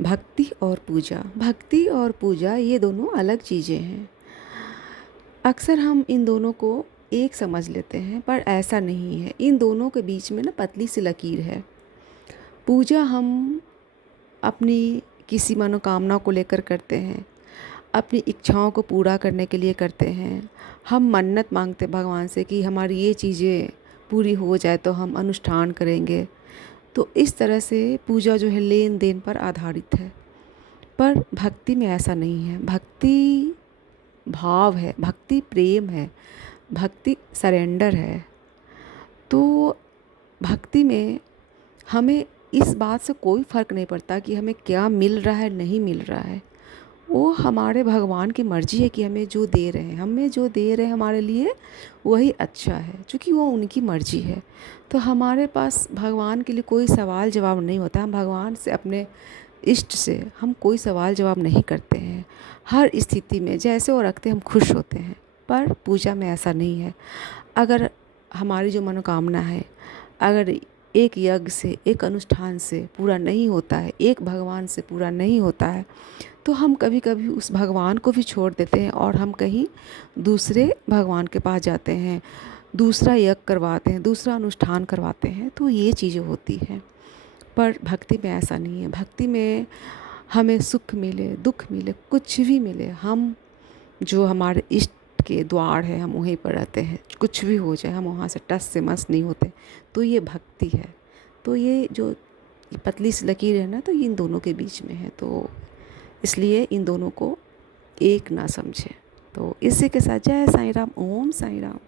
भक्ति और पूजा ये दोनों अलग चीज़ें हैं। अक्सर हम इन दोनों को एक समझ लेते हैं, पर ऐसा नहीं है। इन दोनों के बीच में ना पतली सी लकीर है। पूजा हम अपनी किसी मनोकामना को लेकर करते हैं, अपनी इच्छाओं को पूरा करने के लिए करते हैं। हम मन्नत मांगते भगवान से कि हमारी ये चीज़ें पूरी हो जाए तो हम अनुष्ठान करेंगे। तो इस तरह से पूजा जो है लेन देन पर आधारित है। पर भक्ति में ऐसा नहीं है। भक्ति भाव है, भक्ति प्रेम है, भक्ति सरेंडर है। तो भक्ति में हमें इस बात से कोई फ़र्क नहीं पड़ता कि हमें क्या मिल रहा है नहीं मिल रहा है। वो हमारे भगवान की मर्ज़ी है कि हमें जो दे रहे हैं, हमें जो दे रहे हैं हमारे लिए वही अच्छा है, क्योंकि वो उनकी मर्ज़ी है। तो हमारे पास भगवान के लिए कोई सवाल जवाब नहीं होता। हम भगवान से, अपने इष्ट से हम कोई सवाल जवाब नहीं करते हैं। हर स्थिति में जैसे वो रखते हैं हम खुश होते हैं। पर पूजा में ऐसा नहीं है। अगर हमारी जो मनोकामना है, अगर एक यज्ञ से, एक अनुष्ठान से पूरा नहीं होता है, एक भगवान से पूरा नहीं होता है, तो हम कभी कभी उस भगवान को भी छोड़ देते हैं और हम कहीं दूसरे भगवान के पास जाते हैं, दूसरा यज्ञ करवाते हैं, दूसरा अनुष्ठान करवाते हैं। तो ये चीज़ें होती हैं। पर भक्ति में ऐसा नहीं है। भक्ति में हमें सुख मिले, दुख मिले, कुछ भी मिले, हम जो हमारे इष्ट के द्वार है हम वहीं पर रहते हैं। कुछ भी हो जाए हम वहाँ से टस से मस नहीं होते। तो ये भक्ति है। तो ये जो पतली सी लकीर है ना, तो ये इन दोनों के बीच में है। तो इसलिए इन दोनों को एक ना समझें। तो इसी के साथ जय साईं राम, ओम साईं राम।